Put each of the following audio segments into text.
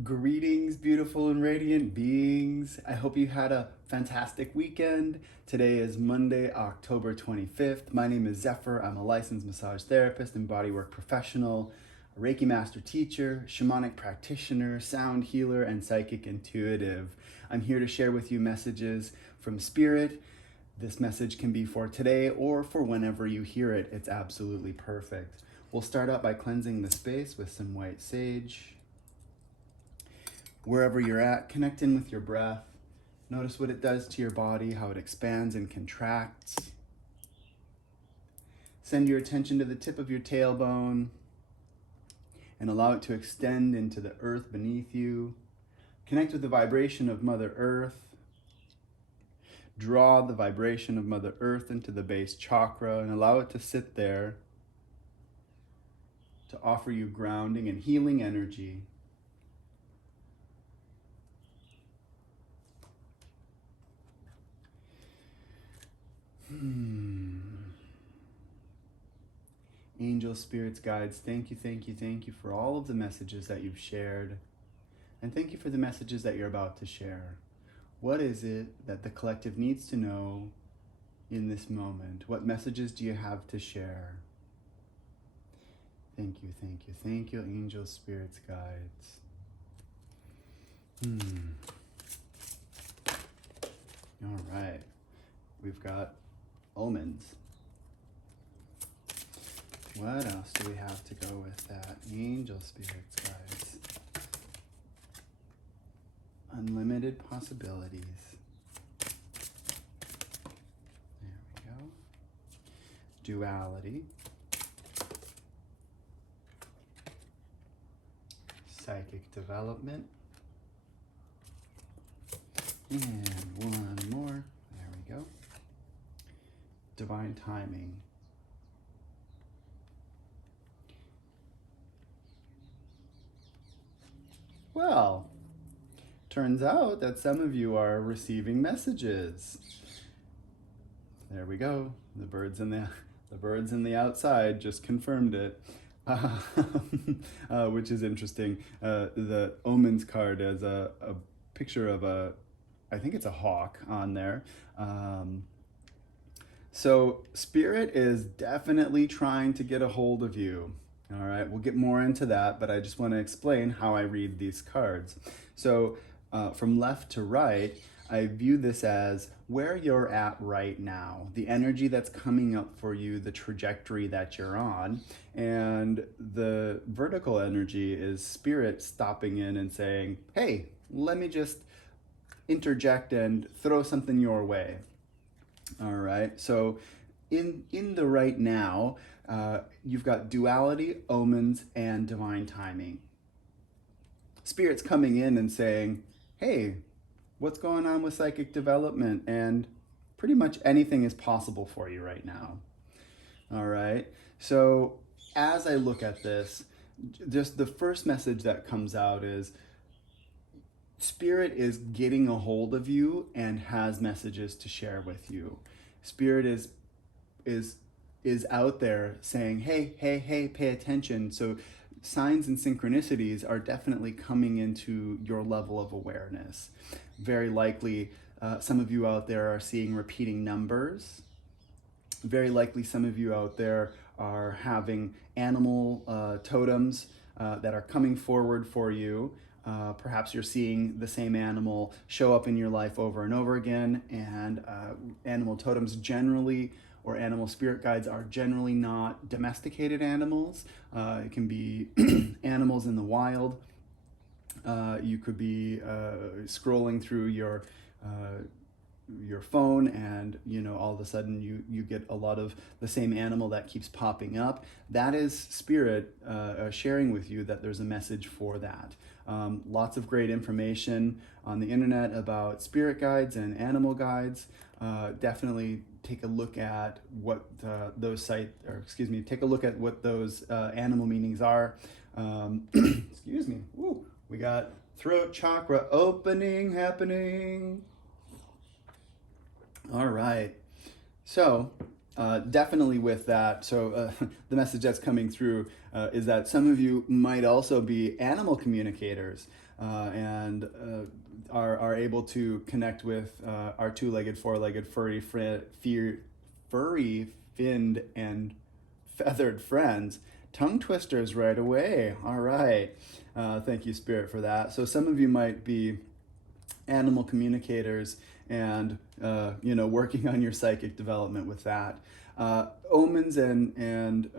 Greetings, beautiful and radiant beings. I hope you had a fantastic weekend. Today is Monday, October 25th. My name is Zephyr. I'm a licensed massage therapist and bodywork professional, a Reiki master teacher, shamanic practitioner, sound healer, and psychic intuitive. I'm here to share with you messages from Spirit. This message can be for today or for whenever you hear it. It's absolutely perfect. We'll start out by cleansing the space with some white sage. Wherever you're at, connect in with your breath. Notice what it does to your body, how it expands and contracts. Send your attention to the tip of your tailbone and allow it to extend into the earth beneath you. Connect with the vibration of Mother Earth. Draw the vibration of Mother Earth into the base chakra and allow it to sit there to offer you grounding and healing energy. Angels, spirits, guides, thank you for all of the messages that you've shared. And thank you for the messages that you're about to share. What is it that the collective needs to know in this moment? What messages do you have to share? Thank you, angels, spirits, guides. All right, we've got omens. What else do we have to go with that? Angel, spirits, guides. Unlimited possibilities. There we go. Duality. Psychic development. And one more. There we go. Divine timing. Well, turns out that some of you are receiving messages. There we go. The birds in the outside just confirmed it, which is interesting. The omens card has a picture of I think it's a hawk on there. So Spirit is definitely trying to get a hold of you. All right, we'll get more into that, but I just want to explain how I read these cards. So from left to right, I view this as where you're at right now, the energy that's coming up for you, the trajectory that you're on, and the vertical energy is Spirit stopping in and saying, hey, let me just interject and throw something your way. All right, so in the right now, you've got duality, omens, and divine timing. Spirit's coming in and saying, hey, what's going on with psychic development? And pretty much anything is possible for you right now. All right, so as I look at this, just the first message that comes out is Spirit is getting a hold of you and has messages to share with you. Spirit is out there saying, hey, pay attention. So signs and synchronicities are definitely coming into your level of awareness. Very likely, some of you out there are seeing repeating numbers. Very likely, some of you out there are having animal totems that are coming forward for you. Perhaps you're seeing the same animal show up in your life over and over again, and animal totems generally, or animal spirit guides, are generally not domesticated animals. It can be animals in the wild. You could be scrolling through your phone, and all of a sudden you get a lot of the same animal that keeps popping up. That is Spirit sharing with you that there's a message for that. Lots of great information on the internet about spirit guides and animal guides. Definitely take a look at what take a look at what those animal meanings are. Excuse me. Woo. We got throat chakra opening happening. All right. So Definitely with that. So the message that's coming through is that some of you might also be animal communicators and are able to connect with our two-legged, four-legged, furry, finned, and feathered friends. Tongue twisters right away. All right. Thank you, Spirit, for that. So some of you might be animal communicators and working on your psychic development with that. Omens and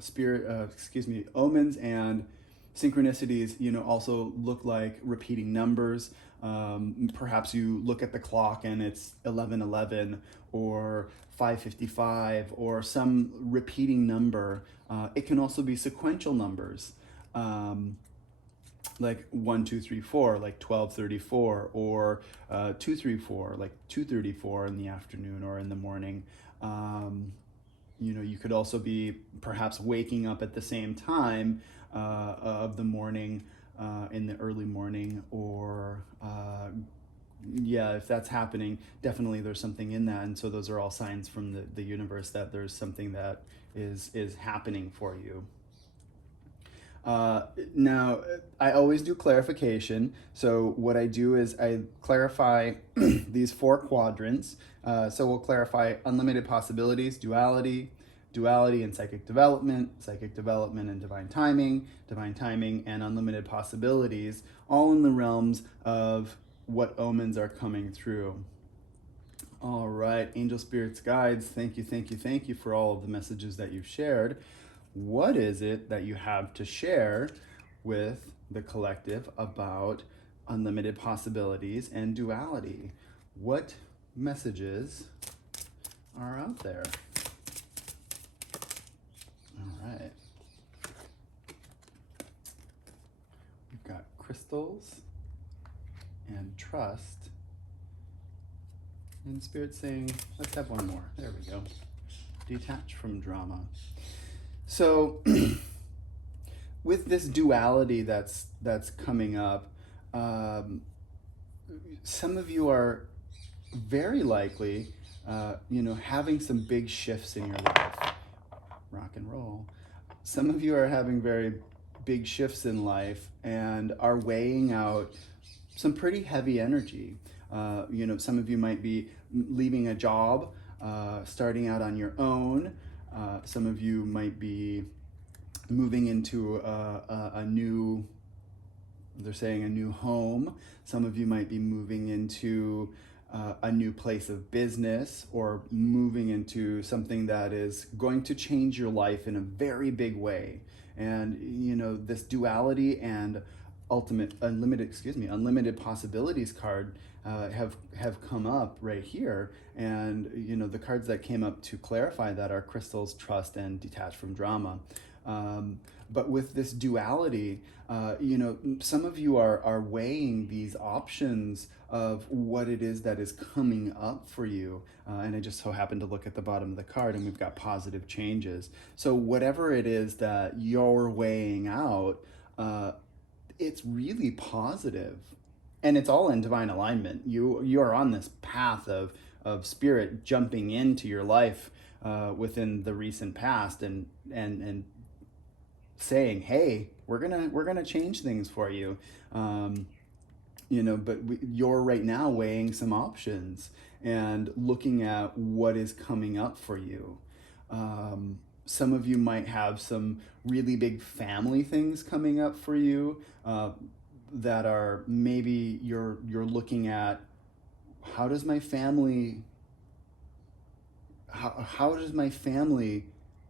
spirit, omens and synchronicities, also look like repeating numbers. Perhaps you look at the clock and it's 11:11 or 5:55 or some repeating number. It can also be sequential numbers. Like 1, 2, 3, 4, like 12:34, or 2:34, like 2:34 in the afternoon or in the morning. You could also be perhaps waking up at the same time of the morning in the early morning, or yeah, if that's happening, definitely there's something in that, and so those are all signs from the universe that there's something that is happening for you. Now, I always do clarification. So what I do is I clarify these 4 quadrants. So we'll clarify unlimited possibilities, duality and psychic development and divine timing and unlimited possibilities, all in the realms of what omens are coming through. All right, angel spirits, guides, thank you for all of the messages that you've shared. What is it that you have to share with the collective about unlimited possibilities and duality? What messages are out there? All right. We've got crystals and trust. And Spirit saying, let's have one more. There we go. Detach from drama. So with this duality that's coming up, some of you are very likely, having some big shifts in your life. Rock and roll. Some of you are having very big shifts in life and are weighing out some pretty heavy energy. Some of you might be leaving a job, starting out on your own. Some of you might be moving into a new, they're saying a new home. Some of you might be moving into a new place of business, or moving into something that is going to change your life in a very big way. And this duality and unlimited possibilities card have come up right here. And the cards that came up to clarify that are crystals, trust, and detach from drama. But with this duality, some of you are weighing these options of what it is that is coming up for you. And I just so happen to look at the bottom of the card and we've got positive changes. So whatever it is that you're weighing out, it's really positive. And it's all in divine alignment. You are on this path of spirit jumping into your life within the recent past and saying, hey, we're gonna change things for you. But you're right now weighing some options and looking at what is coming up for you. Some of you might have some really big family things coming up for you that are, maybe you're looking at, how does my family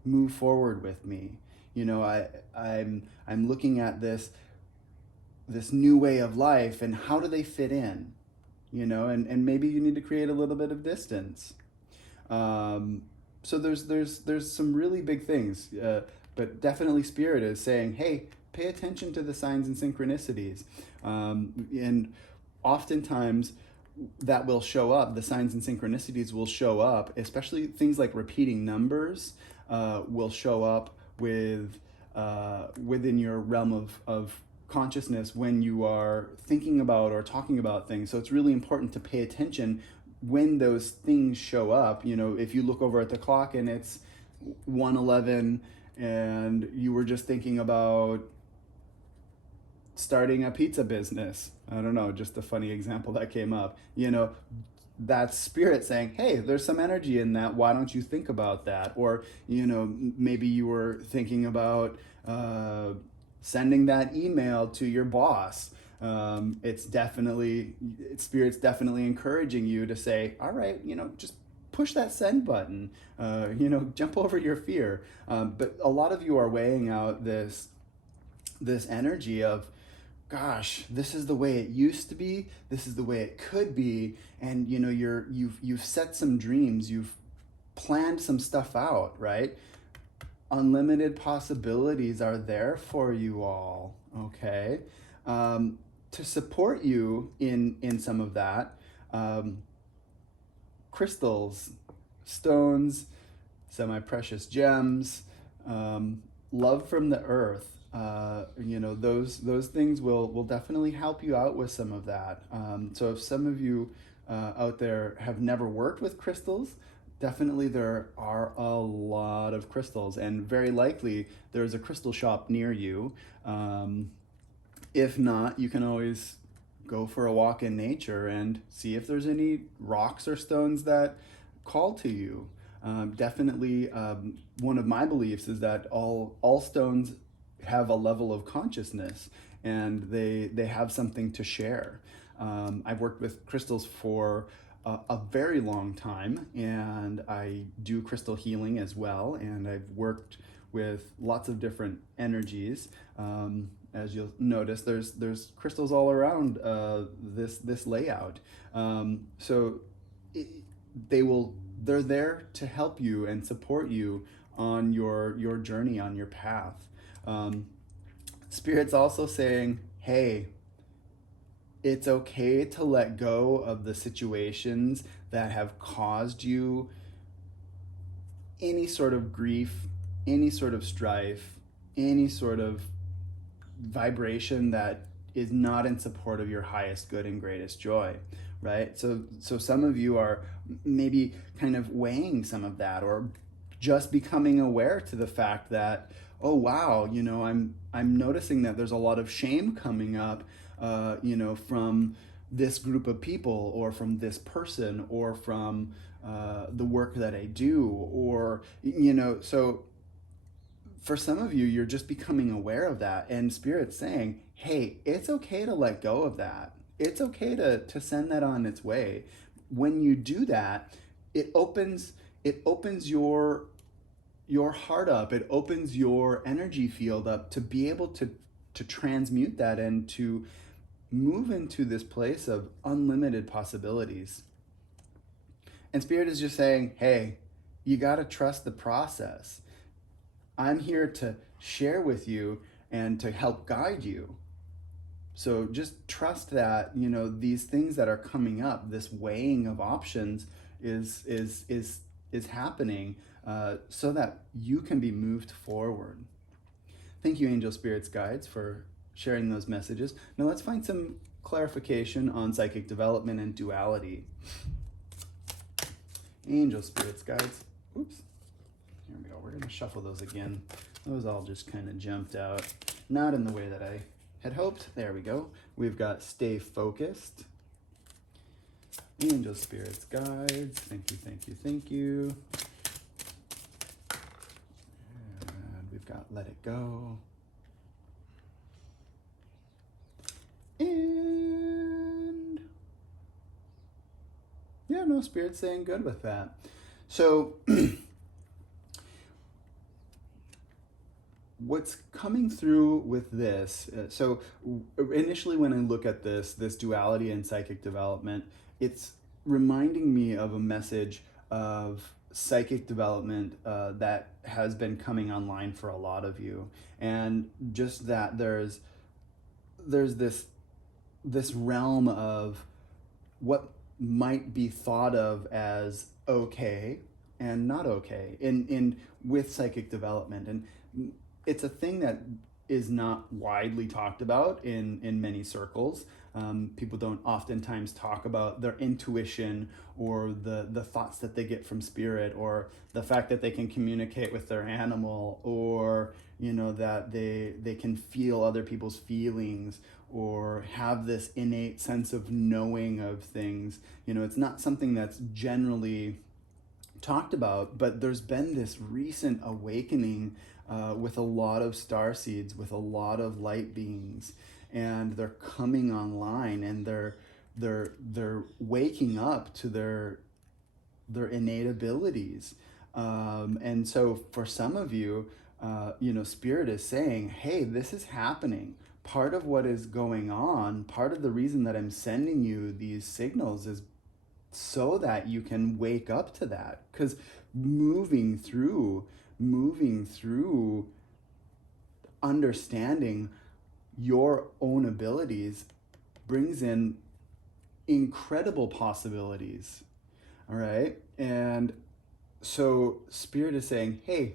move forward with me? I'm looking at this new way of life, and how do they fit in? And maybe you need to create a little bit of distance. So there's some really big things, but definitely Spirit is saying, hey, pay attention to the signs and synchronicities. And oftentimes that will show up, the signs and synchronicities will show up, especially things like repeating numbers will show up within your realm of consciousness when you are thinking about or talking about things. So it's really important to pay attention when those things show up, if you look over at the clock and it's 1:11 and you were just thinking about starting a pizza business. I don't know, just a funny example that came up. That's spirit saying, hey, there's some energy in that. Why don't you think about that? Or, maybe you were thinking about sending that email to your boss. Spirit's definitely encouraging you to say, all right, just push that send button, jump over your fear. But a lot of you are weighing out this energy of, gosh, this is the way it used to be, this is the way it could be, and you've set some dreams, you've planned some stuff out, right? Unlimited possibilities are there for you all, okay? To support you in some of that, crystals, stones, semi-precious gems, love from the earth, those things will definitely help you out with some of that. So if some of you out there have never worked with crystals, definitely there are a lot of crystals, and very likely there's a crystal shop near you. If not, you can always go for a walk in nature and see if there's any rocks or stones that call to you. Definitely, one of my beliefs is that all stones have a level of consciousness, and they have something to share. I've worked with crystals for a very long time, and I do crystal healing as well, and I've worked with lots of different energies. As you'll notice, there's crystals all around this layout. So they're there to help you and support you on your journey, on your path. Spirit's also saying, hey, it's okay to let go of the situations that have caused you any sort of grief, any sort of strife, any sort of vibration that is not in support of your highest good and greatest joy, right? So some of you are maybe kind of weighing some of that, or just becoming aware to the fact that, oh wow, I'm noticing that there's a lot of shame coming up, from this group of people, or from this person, or from the work that I do, or so for some of you, you're just becoming aware of that, and Spirit's saying, hey, it's okay to let go of that. It's okay to send that on its way. When you do that, it opens your heart up. It opens your energy field up to be able to transmute that and to move into this place of unlimited possibilities. And Spirit is just saying, hey, you got to trust the process. I'm here to share with you and to help guide you. So just trust that, these things that are coming up, this weighing of options is happening, so that you can be moved forward. Thank you, angel spirits, guides, for sharing those messages. Now let's find some clarification on psychic development and duality. Angel spirits, guides. Oops. Here we go. We're going to shuffle those again. Those all just kind of jumped out. Not in the way that I had hoped. There we go. We've got stay focused. Angel spirits, guides. Thank you, thank you, thank you. And we've got let it go. And yeah, no, Spirit's saying good with that. So what's coming through with this, so initially when I look at this duality and psychic development, it's reminding me of a message of psychic development that has been coming online for a lot of you. And just that there's this realm of what might be thought of as okay and not okay in with psychic development. And it's a thing that is not widely talked about in many circles. People don't oftentimes talk about their intuition or the thoughts that they get from spirit, or the fact that they can communicate with their animal, or that they can feel other people's feelings, or have this innate sense of knowing of things. It's not something that's generally talked about, but there's been this recent awakening with a lot of star seeds, with a lot of light beings, and they're coming online, and they're waking up to their innate abilities. And so for some of you, Spirit is saying, hey, this is happening. Part of what is going on, part of the reason that I'm sending you these signals is so that you can wake up to that. Because moving through understanding your own abilities brings in incredible possibilities. All right. And so Spirit is saying, hey,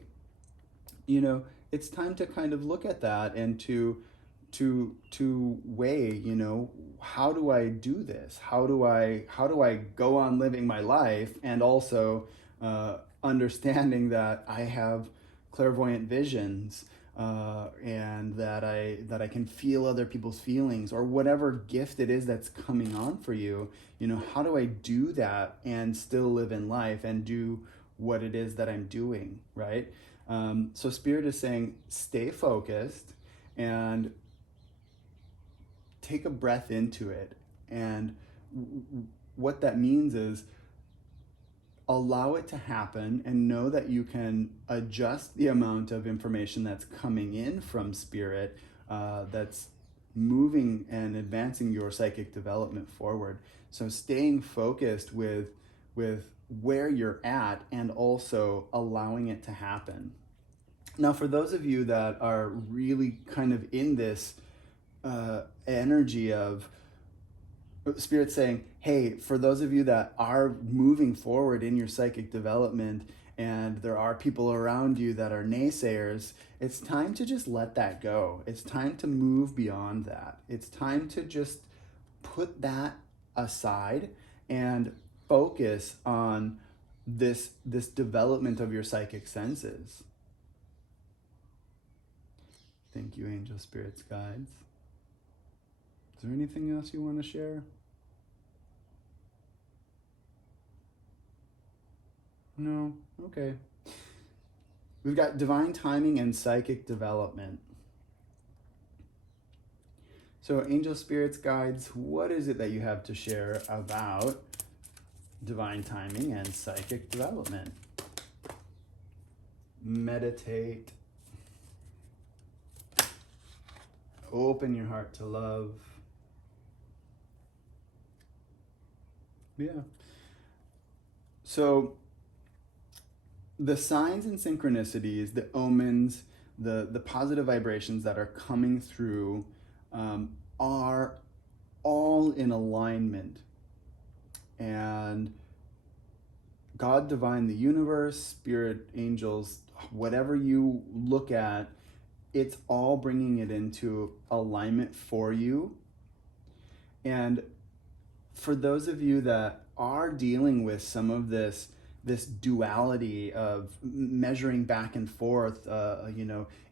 it's time to kind of look at that, and to weigh, how do I do this? How do I go on living my life, and also understanding that I have clairvoyant visions, and that I can feel other people's feelings, or whatever gift it is that's coming on for you. How do I do that and still live in life and do what it is that I'm doing, right? So Spirit is saying, stay focused and take a breath into it. And what that means is allow it to happen, and know that you can adjust the amount of information that's coming in from Spirit, that's moving and advancing your psychic development forward. So staying focused with where you're at, and also allowing it to happen. Now, for those of you that are really kind of in this energy of Spirit saying, hey, for those of you that are moving forward in your psychic development, and there are people around you that are naysayers, it's time to just let that go. It's time to move beyond that. It's time to just put that aside and focus on this development of your psychic senses. Thank you, angel, spirits, guides. Is there anything else you want to share? No? Okay. We've got divine timing and psychic development. So, angel, spirits, guides, what is it that you have to share about divine timing and psychic development? Meditate. Open your heart to love. Yeah. So the signs and synchronicities, the omens, the positive vibrations that are coming through are all in alignment. And God, divine, the universe, spirit, angels, whatever you look at, it's all bringing it into alignment for you. And for those of you that are dealing with some of this duality of measuring back and forth,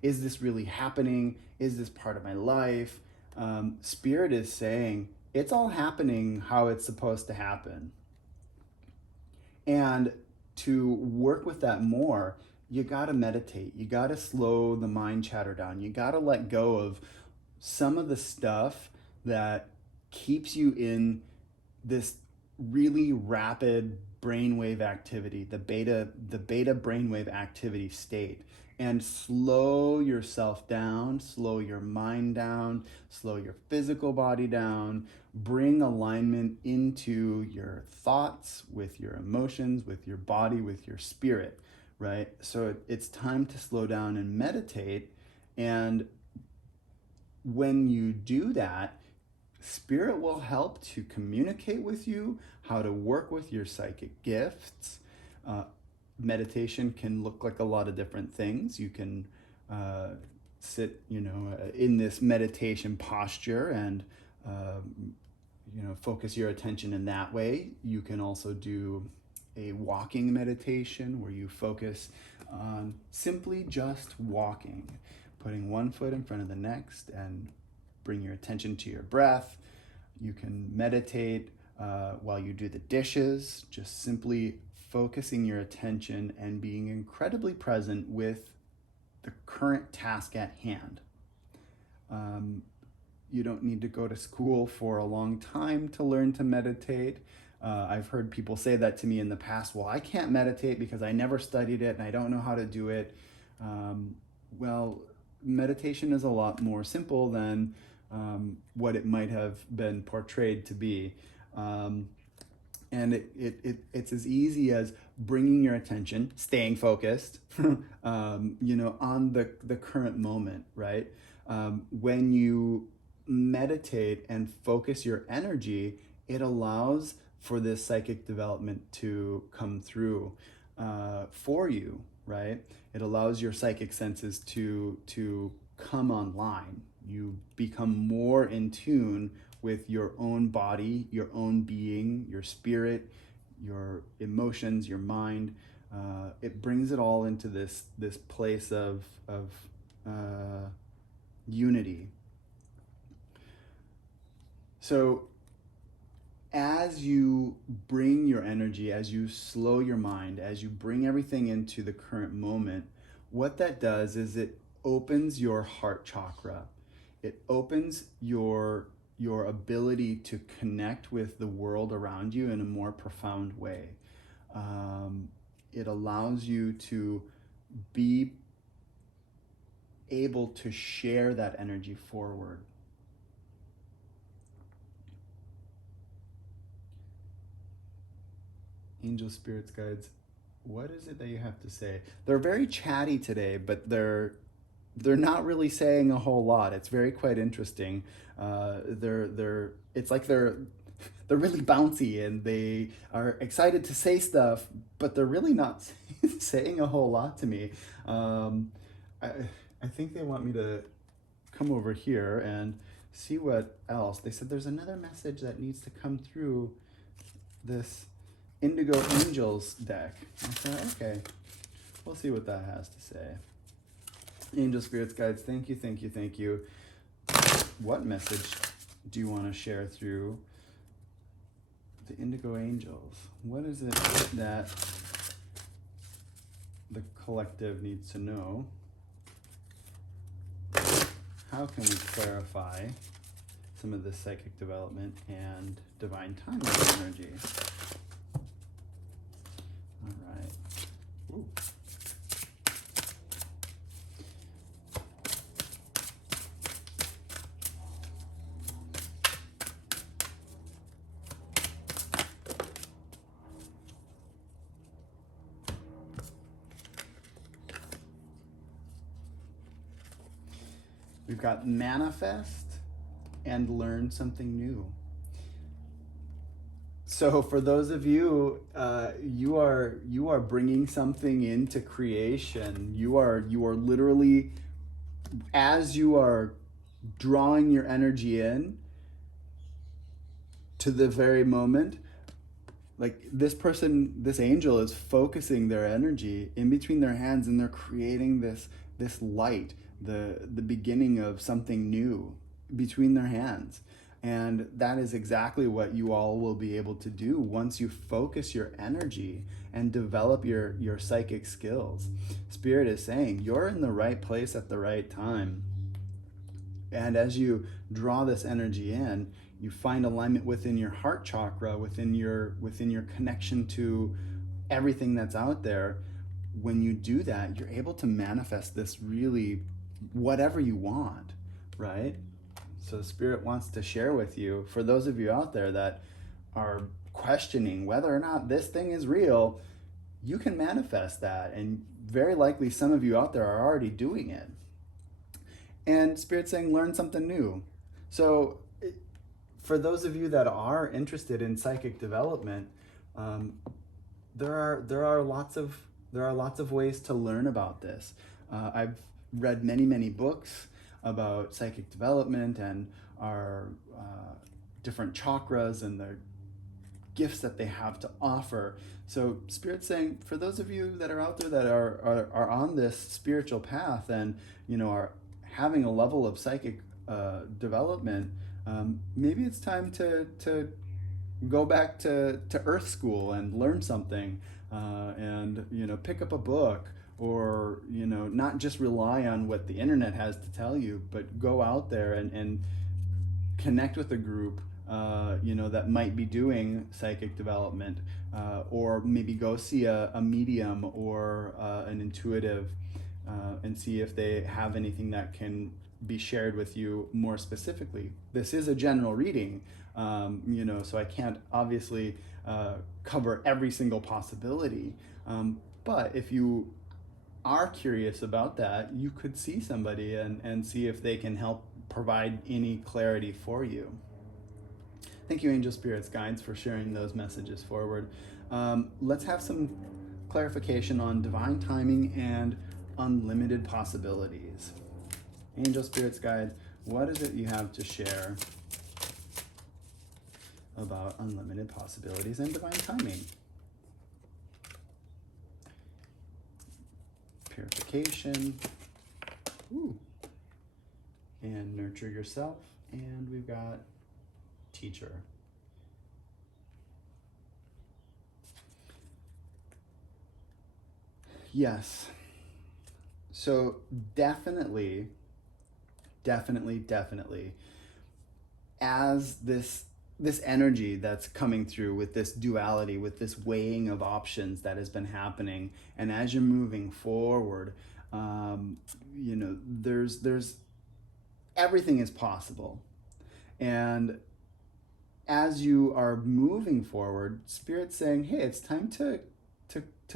is this really happening? Is this part of my life? Spirit is saying it's all happening how it's supposed to happen. And to work with that more, you gotta meditate. You gotta slow the mind chatter down. You gotta let go of some of the stuff that keeps you in this really rapid brainwave activity, the beta brainwave activity state, and slow yourself down, slow your mind down, slow your physical body down, bring alignment into your thoughts, with your emotions, with your body, with your spirit, right? So it's time to slow down and meditate. And when you do that, Spirit will help to communicate with you how to work with your psychic gifts. Meditation can look like a lot of different things. You can sit, in this meditation posture and, focus your attention in that way. You can also do a walking meditation where you focus on simply just walking, putting one foot in front of the next and bring your attention to your breath. You can meditate while you do the dishes, just simply focusing your attention and being incredibly present with the current task at hand. You don't need to go to school for a long time to learn to meditate. I've heard people say that to me in the past. Well, I can't meditate because I never studied it and I don't know how to do it. Well, meditation is a lot more simple than what it might have been portrayed to be. And it's as easy as bringing your attention, staying focused, on the current moment, right? When you meditate and focus your energy, it allows for this psychic development to come through for you, right? It allows your psychic senses to come online. You become more in tune with your own body, your own being, your spirit, your emotions, your mind. It brings it all into this place of unity. So as you bring your energy, as you slow your mind, as you bring everything into the current moment, what that does is it opens your heart chakra. It opens your ability to connect with the world around you in a more profound way. It allows you to be able to share that energy forward. Angel, spirits, guides, what is it that you have to say? They're very chatty today, but they're not really saying a whole lot. It's very quite interesting. It's like they're really bouncy and they are excited to say stuff, but they're really not saying a whole lot to me. I think they want me to come over here and see what else. They said there's another message that needs to come through this Indigo Angels deck. I said, okay, we'll see what that has to say. Angel, spirits, guides, thank you, thank you, thank you. What message do you want to share through the Indigo Angels? What is it that the collective needs to know? How can we clarify some of this psychic development and divine timeless energy? All right. Ooh. We've got manifest and learn something new. So for those of you, you are bringing something into creation. You are literally, as you are drawing your energy in to the very moment, like this person, this angel is focusing their energy in between their hands and they're creating this light, the beginning of something new between their hands. And that is exactly what you all will be able to do once you focus your energy and develop your psychic skills. Spirit is saying you're in the right place at the right time. And as you draw this energy in, you find alignment within your heart chakra, within your connection to everything that's out there. When you do that, you're able to manifest this really whatever you want, right? So Spirit wants to share with you, for those of you out there that are questioning whether or not this thing is real, you can manifest that. And very likely some of you out there are already doing it. And Spirit's saying, learn something new. So for those of you that are interested in psychic development, there are lots of ways to learn about this. I've read many books about psychic development and our different chakras and the gifts that they have to offer. So Spirit's saying, for those of you that are out there that are on this spiritual path and, are having a level of psychic development, maybe it's time to go back to Earth School and learn something, and pick up a book, or not just rely on what the internet has to tell you, but go out there and connect with a group, that might be doing psychic development, or maybe go see a medium or an intuitive, and see if they have anything that can be shared with you more specifically. This is a general reading, so I can't obviously cover every single possibility. But if you are curious about that, you could see somebody and see if they can help provide any clarity for you. Thank you, angel spirits, guides, for sharing those messages forward. Let's have some clarification on divine timing and unlimited possibilities. Angel spirits, guide, what is it you have to share about unlimited possibilities and divine timing? Purification. Ooh. And nurture yourself. And we've got teacher. Yes. So definitely, as this energy that's coming through with this duality, with this weighing of options that has been happening, and as you're moving forward, there's everything is possible. And as you are moving forward, Spirit's saying, hey, it's time to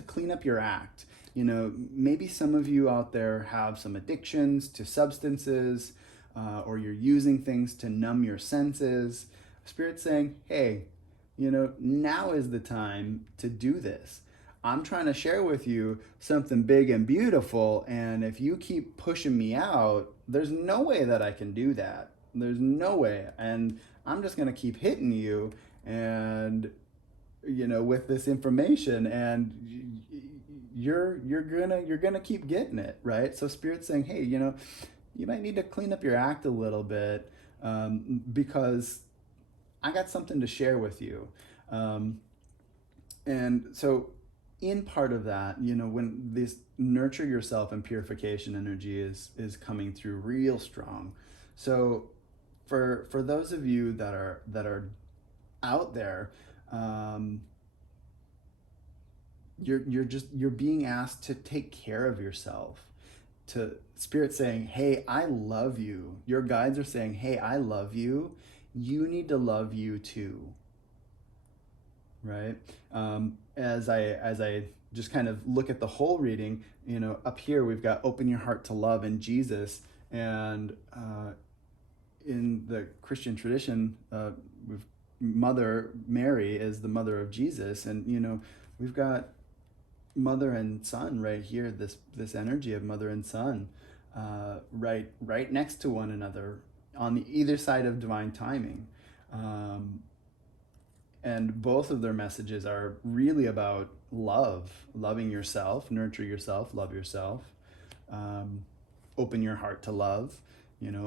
clean up your act. Maybe some of you out there have some addictions to substances, or you're using things to numb your senses. Spirit's saying, hey, now is the time to do this. I'm trying to share with you something big and beautiful, and if you keep pushing me out, there's no way that I can do that. There's no way. And I'm just going to keep hitting you and with this information, and you're gonna keep getting it, right? So Spirit's saying, hey, you might need to clean up your act a little bit, because I got something to share with you. And so in part of that, when this nurture yourself and purification energy is coming through real strong. So for those of you that are out there, you're being asked to take care of yourself. To Spirit saying, hey, I love you. Your guides are saying, hey, I love you. You need to love you too. Right? As I just kind of look at the whole reading, up here we've got open your heart to love and Jesus, and in the Christian tradition, Mother Mary is the mother of Jesus, and we've got mother and son right here. This energy of mother and son, right next to one another on either side of divine timing. And both of their messages are really about loving yourself, nurture yourself, love yourself, open your heart to love.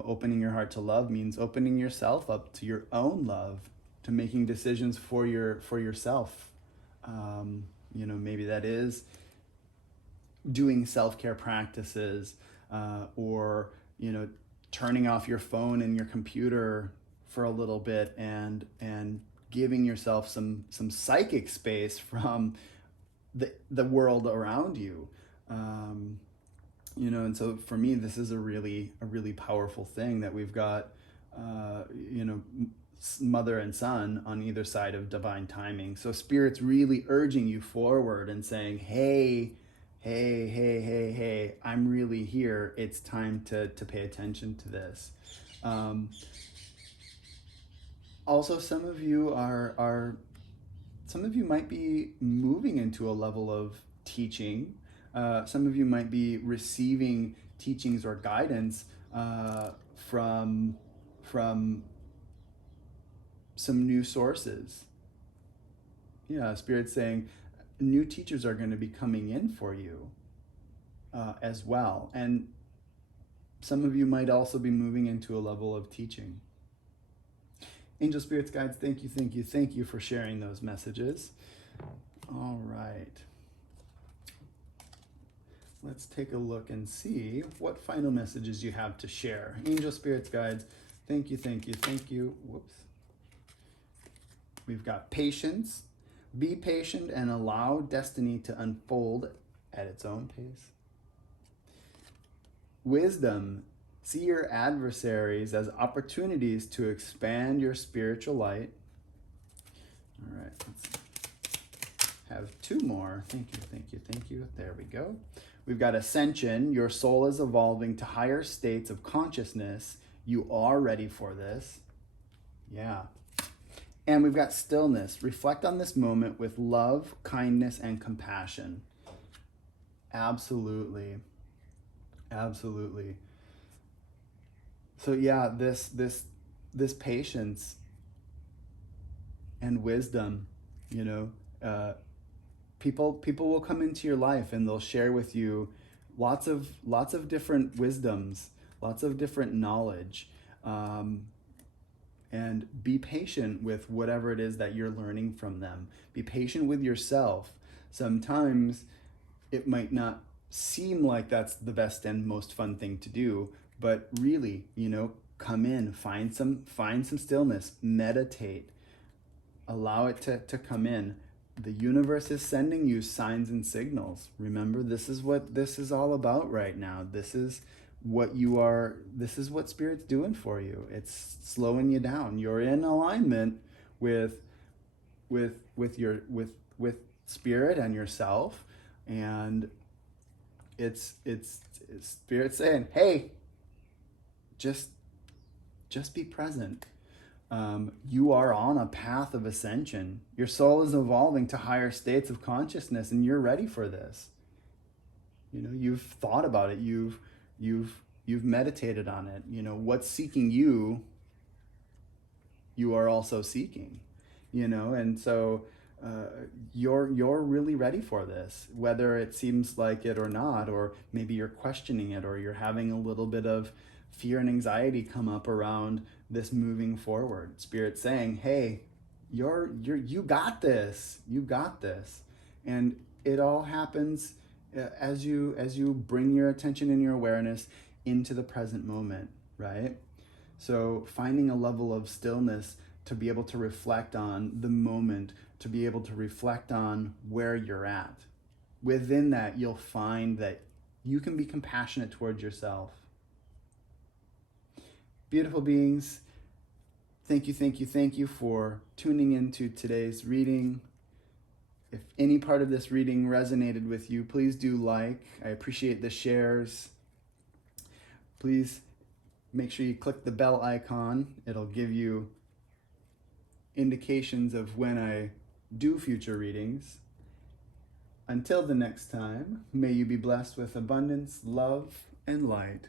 Opening your heart to love means opening yourself up to your own love, to making decisions for yourself. Maybe that is doing self-care practices, or turning off your phone and your computer for a little bit, and giving yourself some psychic space from the world around you. And so for me, this is a really powerful thing that we've got, mother and son on either side of divine timing. So Spirit's really urging you forward and saying, hey, I'm really here. It's time to pay attention to this. Also, some of you might be moving into a level of teaching. Some of you might be receiving teachings or guidance from some new sources. Yeah, Spirit's saying new teachers are going to be coming in for you as well. And some of you might also be moving into a level of teaching. Angel Spirits, Guides, thank you for sharing those messages. All right. Let's take a look and see what final messages you have to share. Angel Spirits, Guides, thank you. Whoops. We've got patience. Be patient and allow destiny to unfold at its own pace. Wisdom. See your adversaries as opportunities to expand your spiritual light. All right, let's have two more. Thank you. There we go. We've got ascension. Your soul is evolving to higher states of consciousness. You are ready for this. Yeah. And we've got stillness. Reflect on this moment with love, kindness, and compassion. Absolutely. So yeah, this patience and wisdom, people will come into your life and they'll share with you lots of different wisdoms, lots of different knowledge, and be patient with whatever it is that you're learning from them. Be patient with yourself. Sometimes it might not seem like that's the best and most fun thing to do, but really, come in, find some stillness, meditate, allow it to come in. The universe is sending you signs and signals. Remember, this is what this is all about right now. This is what Spirit's doing for you. It's slowing you down. You're in alignment with Spirit and yourself, and it's Spirit saying, hey, just be present. You are on a path of ascension. Your soul is evolving to higher states of consciousness, and you're ready for this. You've thought about it. You've meditated on it. What's seeking you, you are also seeking. And so you're really ready for this, whether it seems like it or not, or maybe you're questioning it, or you're having a little bit of fear and anxiety come up around this moving forward. Spirit saying, hey, you got this. And it all happens as you bring your attention and your awareness into the present moment, right? So finding a level of stillness to be able to reflect on the moment, to be able to reflect on where you're at. Within that, you'll find that you can be compassionate towards yourself. Beautiful beings, thank you for tuning into today's reading. If any part of this reading resonated with you, please do like. I appreciate the shares. Please make sure you click the bell icon. It'll give you indications of when I do future readings. Until the next time, may you be blessed with abundance, love, and light.